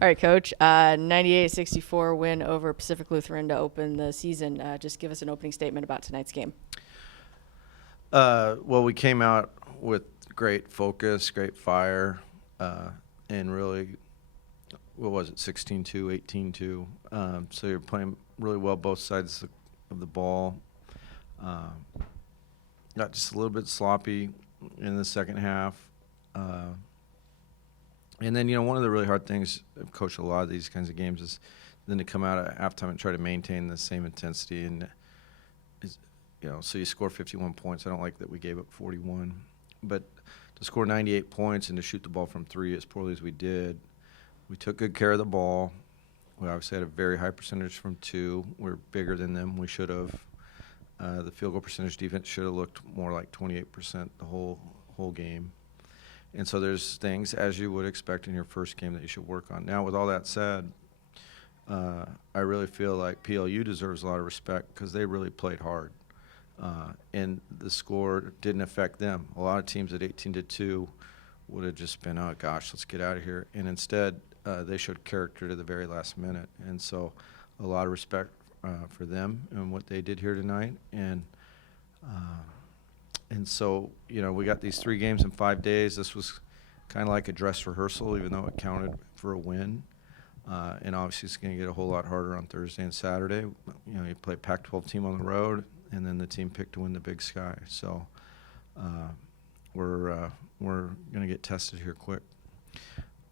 All right, Coach. 98-64 win over Pacific Lutheran to open the season. Just give us an opening statement about tonight's game. Well, we came out with great focus, great fire, and really, what was it, 16-2, 18-2. So you're playing really well both sides of the ball. Got just a little bit sloppy in the second half. And then, one of the really hard things, I've coached a lot of these kinds of games, is then to come out at halftime and try to maintain the same intensity. And, so you score 51 points. I don't like that we gave up 41. But to score 98 points and to shoot the ball from three as poorly as we did, we took good care of the ball. We obviously had a very high percentage from two. We're bigger than them. We should have. The field goal percentage defense should have looked more like 28% the whole game. And so there's things, as you would expect in your first game, that you should work on. Now, with all that said, I really feel like PLU deserves a lot of respect because they really played hard. And the score didn't affect them. A lot of teams at 18-2 would have just been, oh, gosh, let's get out of here. And instead, they showed character to the very last minute. And so a lot of respect for them and what they did here tonight. And so, we got these 3 games in 5 days. This was kind of like a dress rehearsal, even though it counted for a win. And obviously it's going to get a whole lot harder on Thursday and Saturday. You play a Pac-12 team on the road, and then the team picked to win the Big Sky. So we're going to get tested here quick.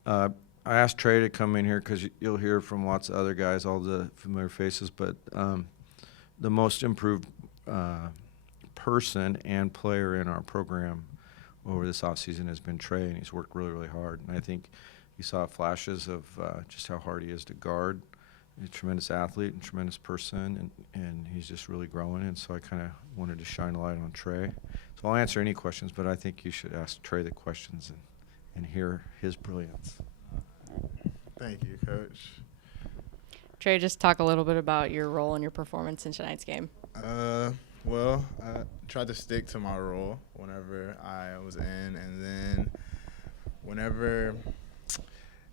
I asked Trey to come in here because you'll hear from lots of other guys, all the familiar faces, but the most improved person and player in our program over this offseason has been Trey, and he's worked really, really hard. And I think you saw flashes of just how hard he is to guard. He's a tremendous athlete and tremendous person, and he's just really growing. And so I kind of wanted to shine a light on Trey. So I'll answer any questions, but I think you should ask Trey the questions and hear his brilliance. Thank you, Coach. Trey, just talk a little bit about your role and your performance in tonight's game. Well, I tried to stick to my role whenever I was in, and then whenever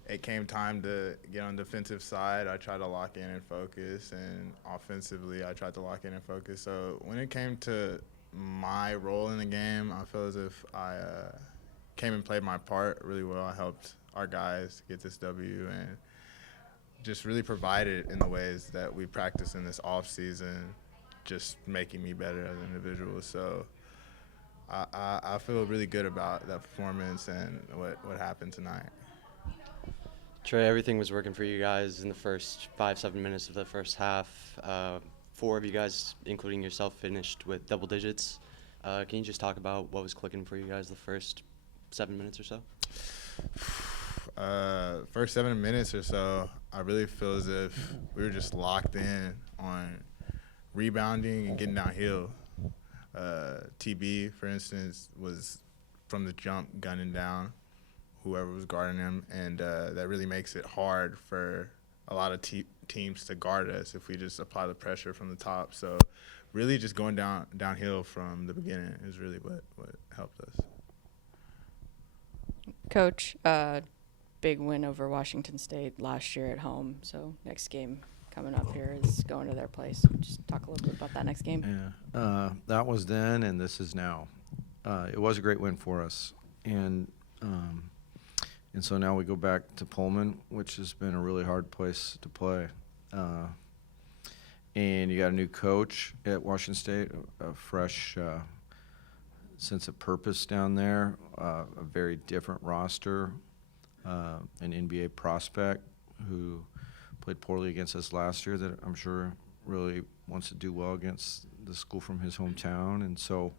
it came time to get on the defensive side, I tried to lock in and focus, and offensively I tried to lock in and focus. So when it came to my role in the game, I feel as if I came and played my part really well. I helped our guys get this W and just really provided in the ways that we practice in this off season, just making me better as an individual. So I feel really good about that performance and what happened tonight. Trey, everything was working for you guys in the first 5-7 minutes of the first half. 4 of you guys, including yourself, finished with double digits. Can you just talk about what was clicking for you guys the first 7 minutes or so? First 7 minutes or so, I really feel as if we were just locked in on rebounding and getting downhill. TB, for instance, was from the jump gunning down whoever was guarding him, and that really makes it hard for a lot of teams to guard us if we just apply the pressure from the top. So really just going downhill from the beginning is really what helped us. Coach, big win over Washington State last year at home. So next game coming up here is going to their place. Just talk a little bit about that next game. Yeah, that was then, and this is now. It was a great win for us, and so now we go back to Pullman, which has been a really hard place to play. And you got a new coach at Washington State, a fresh sense of purpose down there, a very different roster, an NBA prospect who played poorly against us last year that I'm sure really wants to do well against the school from his hometown. And so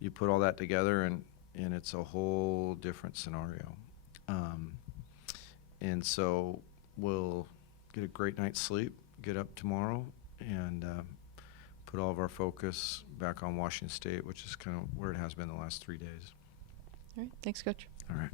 you put all that together, and it's a whole different scenario. And so we'll get a great night's sleep, get up tomorrow, and put all of our focus back on Washington State, which is kind of where it has been the last 3 days. All right. Thanks, Coach. All right.